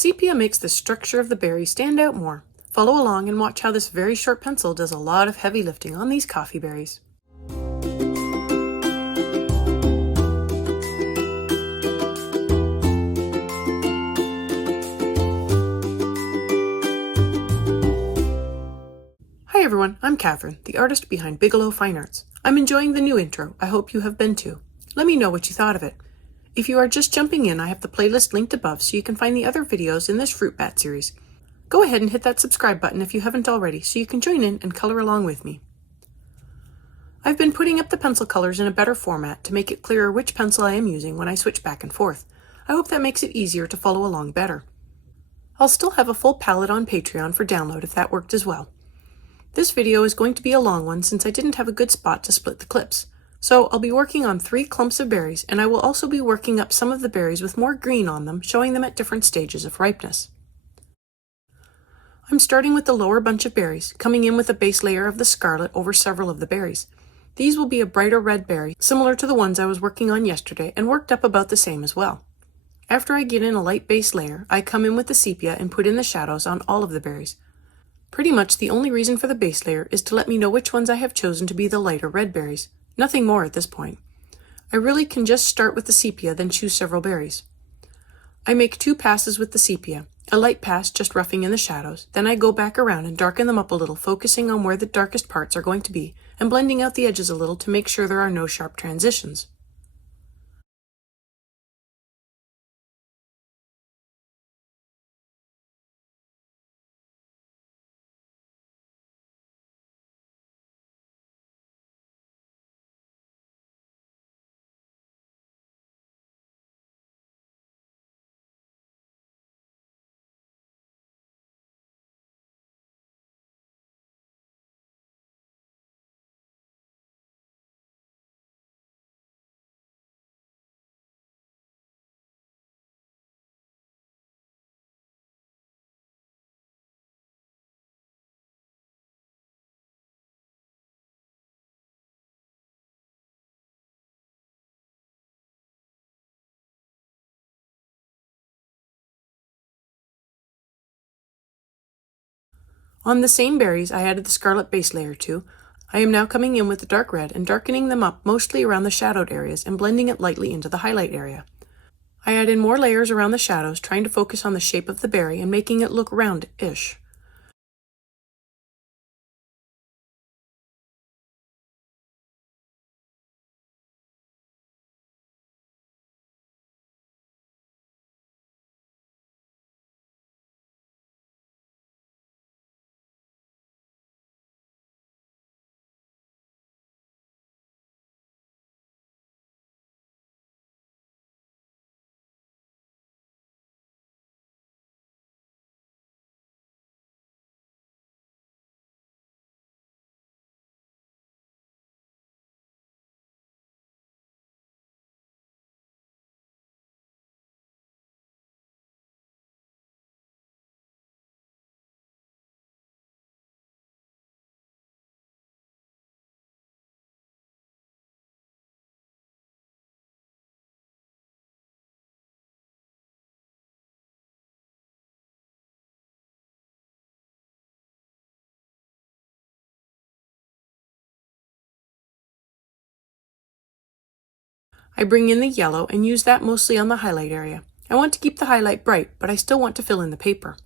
Sepia makes the structure of the berry stand out more. Follow along and watch how this very short pencil does a lot of heavy lifting on these coffee berries. Hi everyone, I'm Catherine, the artist behind Bigelow Fine Arts. I'm enjoying the new intro. I hope you have been too. Let me know what you thought of it. If you are just jumping in, I have the playlist linked above so you can find the other videos in this Fruit Bat series. Go ahead and hit that subscribe button if you haven't already so you can join in and color along with me. I've been putting up the pencil colors in a better format to make it clearer which pencil I am using when I switch back and forth. I hope that makes it easier to follow along better. I'll still have a full palette on Patreon for download if that worked as well. This video is going to be a long one since I didn't have a good spot to split the clips. So I'll be working on 3 clumps of berries, and I will also be working up some of the berries with more green on them, showing them at different stages of ripeness. I'm starting with the lower bunch of berries, coming in with a base layer of the scarlet over several of the berries. These will be a brighter red berry, similar to the ones I was working on yesterday, and worked up about the same as well. After I get in a light base layer, I come in with the sepia and put in the shadows on all of the berries. Pretty much the only reason for the base layer is to let me know which ones I have chosen to be the lighter red berries. Nothing more at this point. I really can just start with the sepia, then choose several berries. I make 2 passes with the sepia, a light pass just roughing in the shadows, then I go back around and darken them up a little, focusing on where the darkest parts are going to be, and blending out the edges a little to make sure there are no sharp transitions. On the same berries I added the scarlet base layer to. I am now coming in with the dark red and darkening them up mostly around the shadowed areas and blending it lightly into the highlight area. I add in more layers around the shadows, trying to focus on the shape of the berry and making it look round-ish. I bring in the yellow and use that mostly on the highlight area. I want to keep the highlight bright, but I still want to fill in the paper.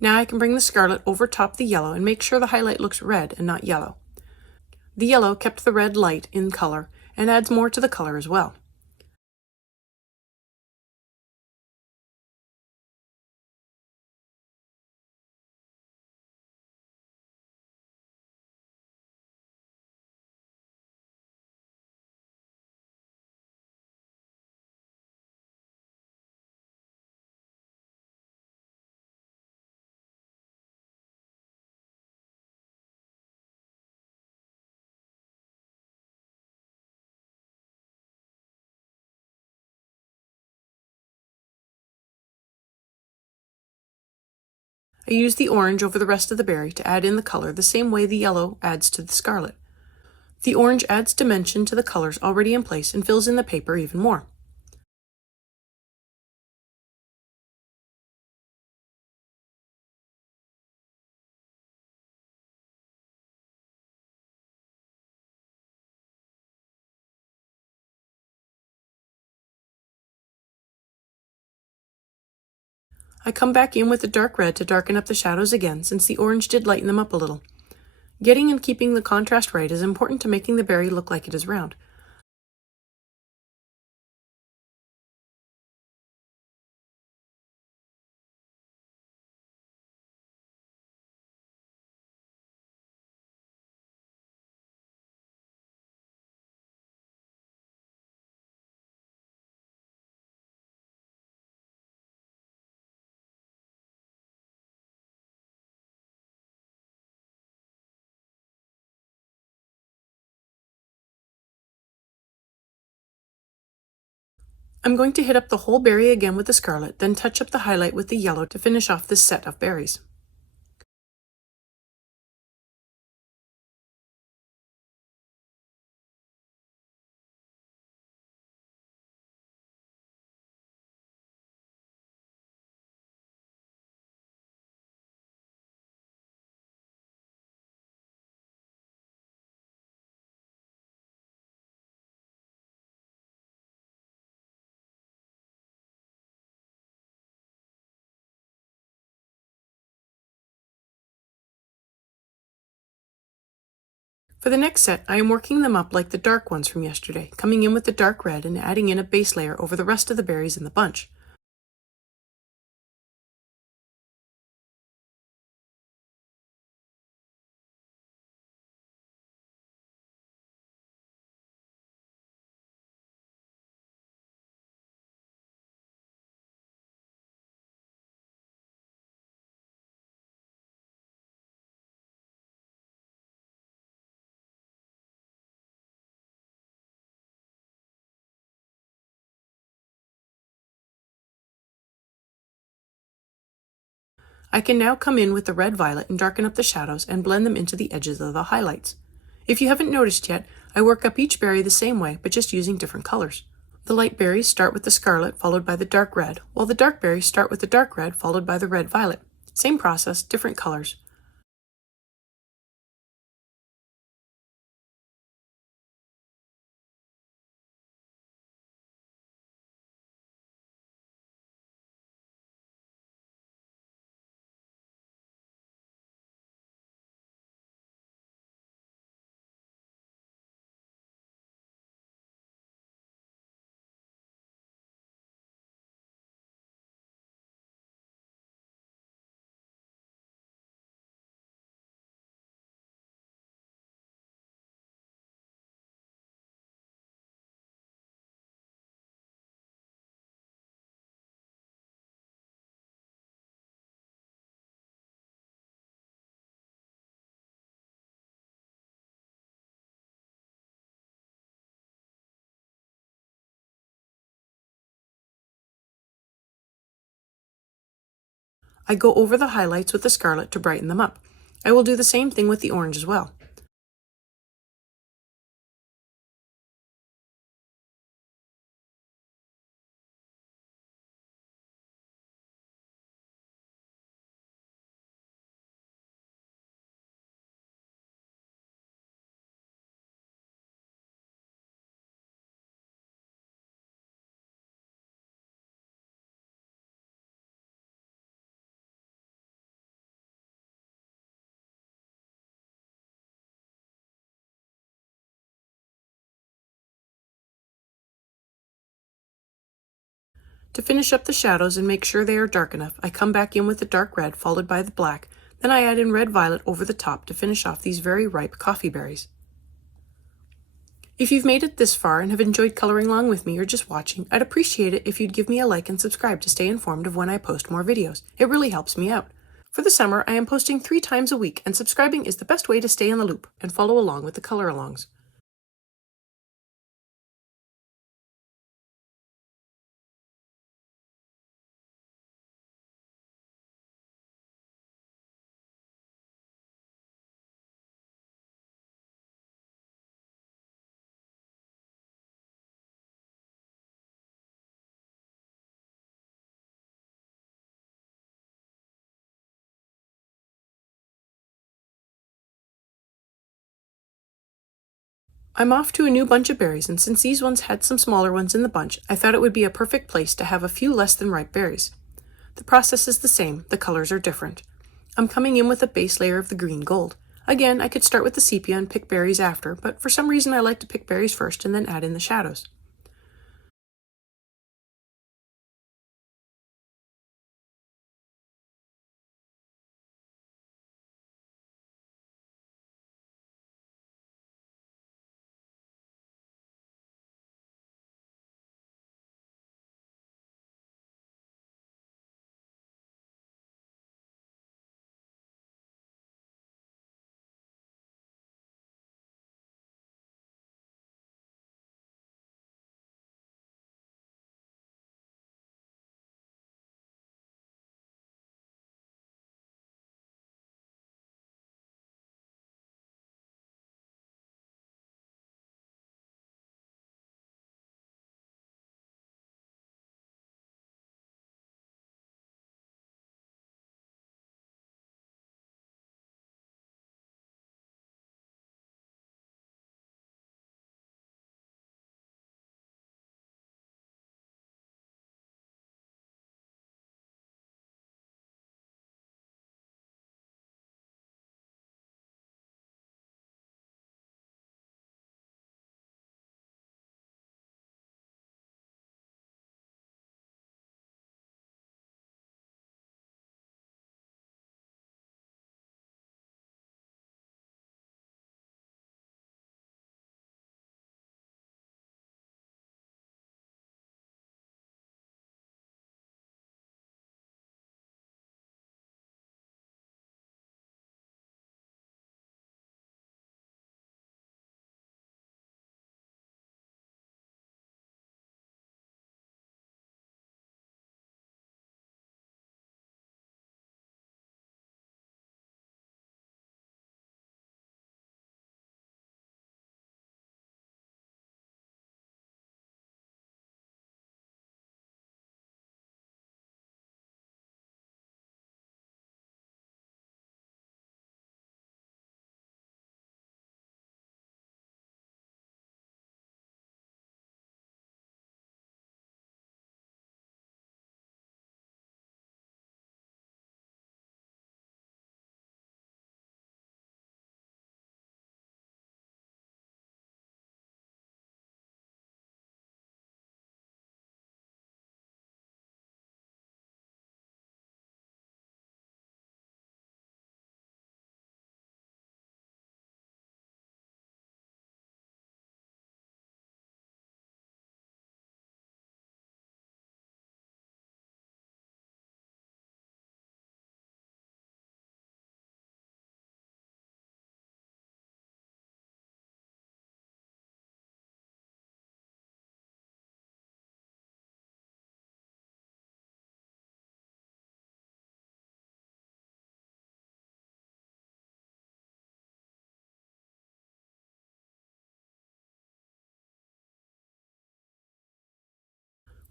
Now I can bring the scarlet over top the yellow and make sure the highlight looks red and not yellow. The yellow kept the red light in color and adds more to the color as well. I use the orange over the rest of the berry to add in the color the same way the yellow adds to the scarlet. The orange adds dimension to the colors already in place and fills in the paper even more. I come back in with the dark red to darken up the shadows again, since the orange did lighten them up a little. Getting and keeping the contrast right is important to making the berry look like it is round. I'm going to hit up the whole berry again with the scarlet, then touch up the highlight with the yellow to finish off this set of berries. For the next set, I am working them up like the dark ones from yesterday, coming in with the dark red and adding in a base layer over the rest of the berries in the bunch. I can now come in with the red violet and darken up the shadows and blend them into the edges of the highlights. If you haven't noticed yet, I work up each berry the same way, but just using different colors. The light berries start with the scarlet followed by the dark red, while the dark berries start with the dark red followed by the red violet. Same process, different colors. I go over the highlights with the scarlet to brighten them up. I will do the same thing with the orange as well. To finish up the shadows and make sure they are dark enough, I come back in with the dark red followed by the black, then I add in red violet over the top to finish off these very ripe coffee berries. If you've made it this far and have enjoyed coloring along with me or just watching, I'd appreciate it if you'd give me a like and subscribe to stay informed of when I post more videos. It really helps me out. For the summer, I am posting 3 times a week, and subscribing is the best way to stay in the loop and follow along with the color-alongs. I'm off to a new bunch of berries, and since these ones had some smaller ones in the bunch, I thought it would be a perfect place to have a few less than ripe berries. The process is the same, the colors are different. I'm coming in with a base layer of the green gold. Again, I could start with the sepia and pick berries after, but for some reason I like to pick berries first and then add in the shadows.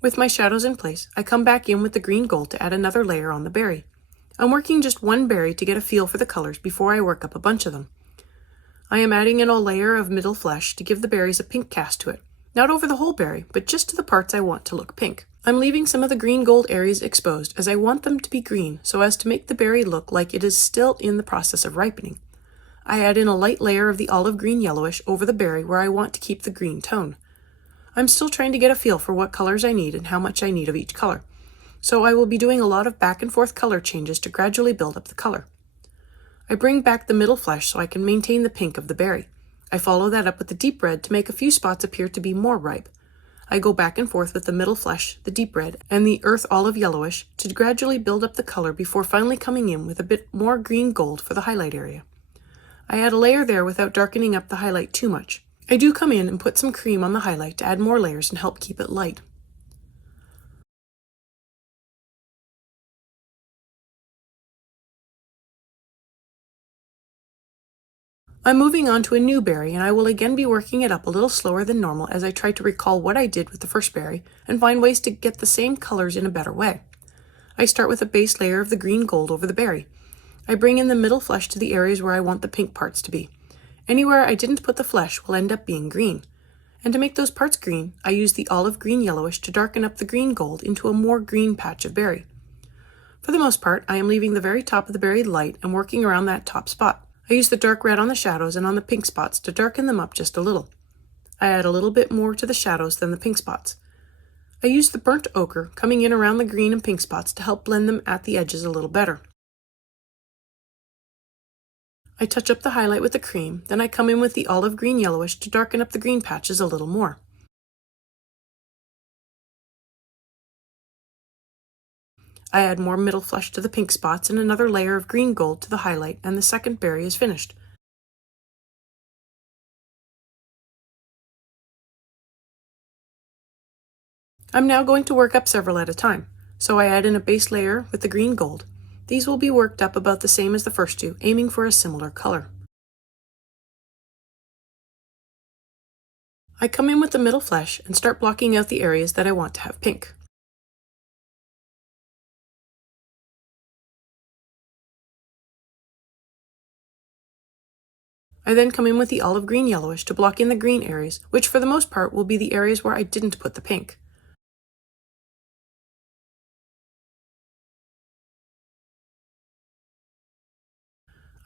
With my shadows in place, I come back in with the green gold to add another layer on the berry. I'm working just one berry to get a feel for the colors before I work up a bunch of them. I am adding in a layer of middle flesh to give the berries a pink cast to it. Not over the whole berry, but just to the parts I want to look pink. I'm leaving some of the green gold areas exposed as I want them to be green so as to make the berry look like it is still in the process of ripening. I add in a light layer of the olive green yellowish over the berry where I want to keep the green tone. I'm still trying to get a feel for what colors I need and how much I need of each color, so I will be doing a lot of back and forth color changes to gradually build up the color. I bring back the middle flesh so I can maintain the pink of the berry. I follow that up with the deep red to make a few spots appear to be more ripe. I go back and forth with the middle flesh, the deep red, and the earth olive yellowish to gradually build up the color before finally coming in with a bit more green gold for the highlight area. I add a layer there without darkening up the highlight too much. I do come in and put some cream on the highlight to add more layers and help keep it light. I'm moving on to a new berry, and I will again be working it up a little slower than normal as I try to recall what I did with the first berry and find ways to get the same colors in a better way. I start with a base layer of the green gold over the berry. I bring in the middle flesh to the areas where I want the pink parts to be. Anywhere I didn't put the flesh will end up being green. And to make those parts green, I use the olive green yellowish to darken up the green gold into a more green patch of berry. For the most part, I am leaving the very top of the berry light and working around that top spot. I use the dark red on the shadows and on the pink spots to darken them up just a little. I add a little bit more to the shadows than the pink spots. I use the burnt ochre coming in around the green and pink spots to help blend them at the edges a little better. I touch up the highlight with the cream, then I come in with the olive green yellowish to darken up the green patches a little more. I add more middle flush to the pink spots and another layer of green gold to the highlight, and the second berry is finished. I'm now going to work up several at a time, so I add in a base layer with the green gold. These will be worked up about the same as the first two, aiming for a similar color. I come in with the middle flesh and start blocking out the areas that I want to have pink. I then come in with the olive green yellowish to block in the green areas, which for the most part will be the areas where I didn't put the pink.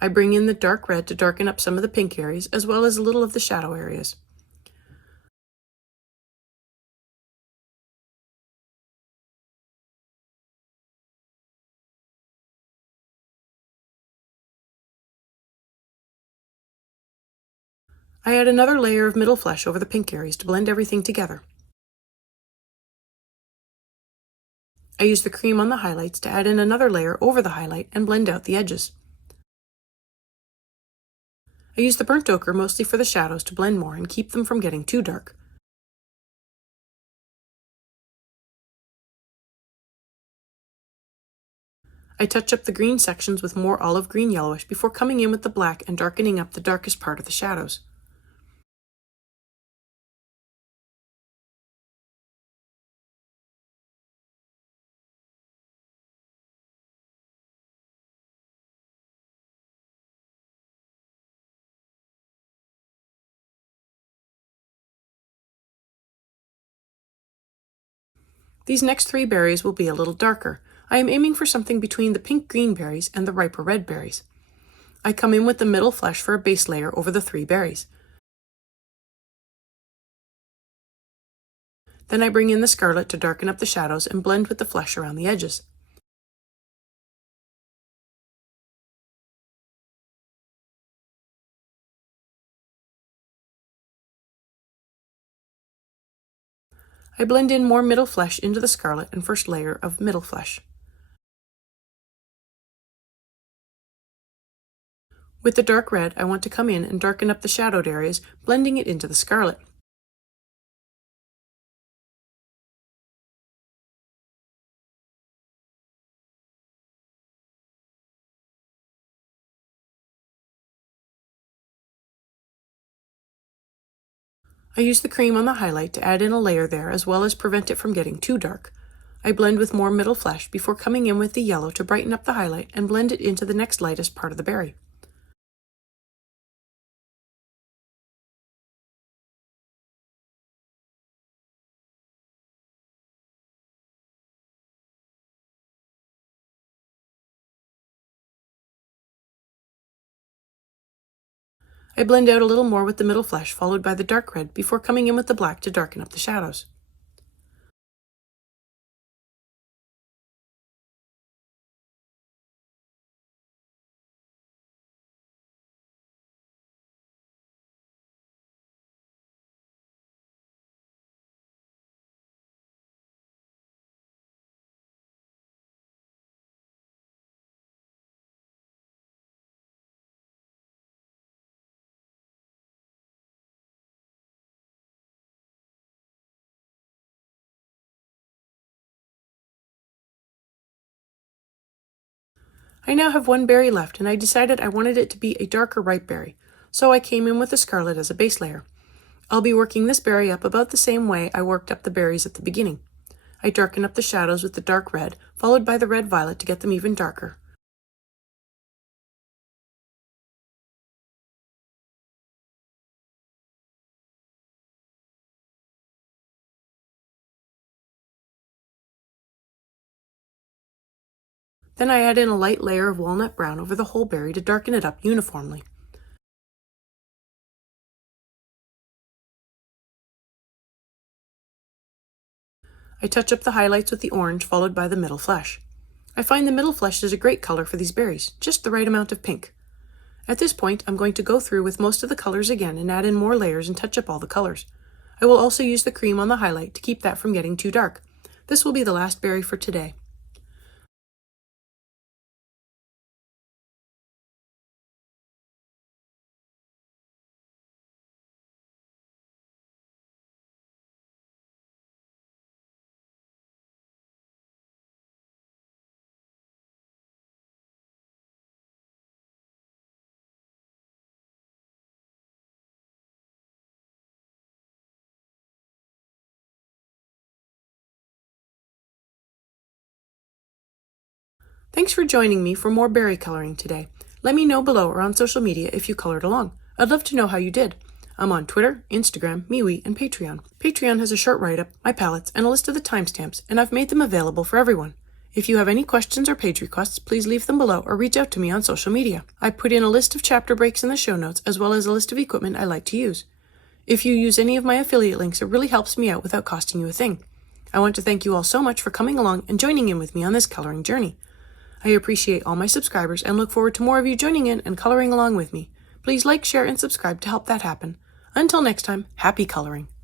I bring in the dark red to darken up some of the pink areas, as well as a little of the shadow areas. I add another layer of middle flesh over the pink areas to blend everything together. I use the cream on the highlights to add in another layer over the highlight and blend out the edges. I use the burnt ochre mostly for the shadows to blend more and keep them from getting too dark. I touch up the green sections with more olive green yellowish before coming in with the black and darkening up the darkest part of the shadows. These next three berries will be a little darker. I am aiming for something between the pink-green berries and the riper red berries. I come in with the middle flesh for a base layer over the three berries. Then I bring in the scarlet to darken up the shadows and blend with the flesh around the edges. I blend in more middle flesh into the scarlet and first layer of middle flesh. With the dark red, I want to come in and darken up the shadowed areas, blending it into the scarlet. I use the cream on the highlight to add in a layer there as well as prevent it from getting too dark. I blend with more middle flesh before coming in with the yellow to brighten up the highlight and blend it into the next lightest part of the berry. I blend out a little more with the middle flesh followed by the dark red before coming in with the black to darken up the shadows. I now have one berry left and I decided I wanted it to be a darker ripe berry, so I came in with the scarlet as a base layer. I'll be working this berry up about the same way I worked up the berries at the beginning. I darken up the shadows with the dark red, followed by the red violet to get them even darker. Then I add in a light layer of walnut brown over the whole berry to darken it up uniformly. I touch up the highlights with the orange, followed by the middle flesh. I find the middle flesh is a great color for these berries, just the right amount of pink. At this point, I'm going to go through with most of the colors again and add in more layers and touch up all the colors. I will also use the cream on the highlight to keep that from getting too dark. This will be the last berry for today. Thanks for joining me for more berry coloring today. Let me know below or on social media if you colored along. I'd love to know how you did. I'm on Twitter, Instagram, MeWe, and Patreon. Patreon has a short write-up, my palettes, and a list of the timestamps, and I've made them available for everyone. If you have any questions or page requests, please leave them below or reach out to me on social media. I put in a list of chapter breaks in the show notes, as well as a list of equipment I like to use. If you use any of my affiliate links, it really helps me out without costing you a thing. I want to thank you all so much for coming along and joining in with me on this coloring journey. I appreciate all my subscribers and look forward to more of you joining in and coloring along with me. Please like, share, and subscribe to help that happen. Until next time, happy coloring!